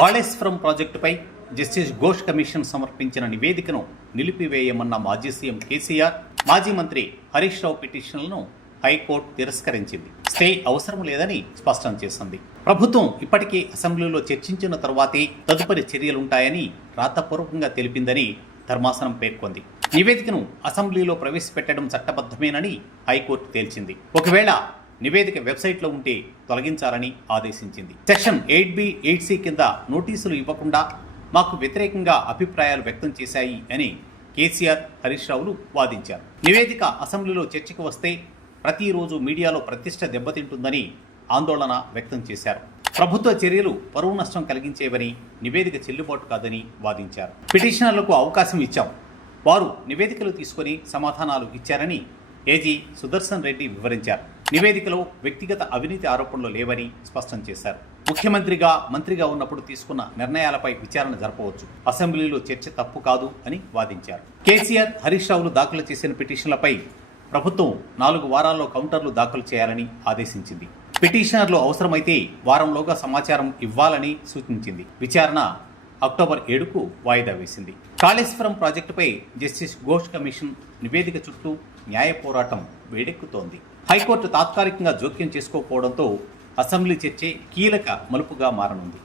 కాళేశ్వరం ప్రాజెక్టుపై justice Ghosh commission సమర్పించిన నివేదికను నిలిపివేయమన్న మాజీ సీఎం కేసీఆర్, మాజీ మంత్రి హరీష్ రావు పిటిషన్లను హైకోర్టు తిరస్కరించింది. స్టే అవసరం లేదని స్పష్టం చేసింది. ప్రభుత్వం ఇప్పటికే అసెంబ్లీలో చర్చించిన తర్వాతే తదుపరి చర్యలుంటాయని రాతపూర్వకంగా తెలిపిందని ధర్మాసనం పేర్కొంది. నివేదికను అసెంబ్లీలో ప్రవేశపెట్టడం చట్టబద్ధమేనని హైకోర్టు తేల్చింది. ఒకవేళ నివేదిక వెబ్సైట్లో ఉంటే తొలగించాలని ఆదేశించింది. సెక్షన్ 8B, 8C కింద నోటీసులు ఇవ్వకుండా మాకు వ్యతిరేకంగా అభిప్రాయాలు వ్యక్తం చేశాయి అని కేసీఆర్, హరీష్ రావులు వాదించారు. నివేదిక అసెంబ్లీలో చర్చకు వస్తే ప్రతిరోజు మీడియాలో ప్రతిష్ట దెబ్బతింటుందని ఆందోళన వ్యక్తం చేశారు. ప్రభుత్వ చర్యలు పరువు నష్టం కలిగించేవని, నివేదిక చెల్లుబాటు కాదని వాదించారు. పిటిషనర్లకు అవకాశం ఇచ్చాం, వారు నివేదికలు తీసుకుని సమాధానాలు ఇచ్చారని ఏజీ సుదర్శన్ రెడ్డి వివరించారు. నివేదికలో వ్యక్తిగత అవినీతి ఆరోపణలు లేవని స్పష్టం చేశారు. ముఖ్యమంత్రిగా, మంత్రిగా ఉన్నప్పుడు తీసుకున్న నిర్ణయాలపై విచారణ జరపవచ్చు, అసెంబ్లీలో చర్చ తప్పు కాదు అని వాదించారు. కేసీఆర్, హరీష్ రావులు దాఖలు చేసిన పిటిషన్లపై ప్రభుత్వం 4 వారాల్లో కౌంటర్లు దాఖలు చేయాలని ఆదేశించింది. పిటిషనర్లు అవసరమైతే వారంలోగా సమాచారం ఇవ్వాలని సూచించింది. విచారణ అక్టోబర్ 7కు వాయిదా వేసింది. కాళేశ్వరం ప్రాజెక్టుపై జస్టిస్ ఘోష్ కమిషన్ నివేదిక చుట్టూ న్యాయ పోరాటం వేడెక్కుతోంది. హైకోర్టు తాత్కాలికంగా జోక్యం చేసుకోకపోవడంతో అసెంబ్లీ చర్చే కీలక మలుపుగా మారనుంది.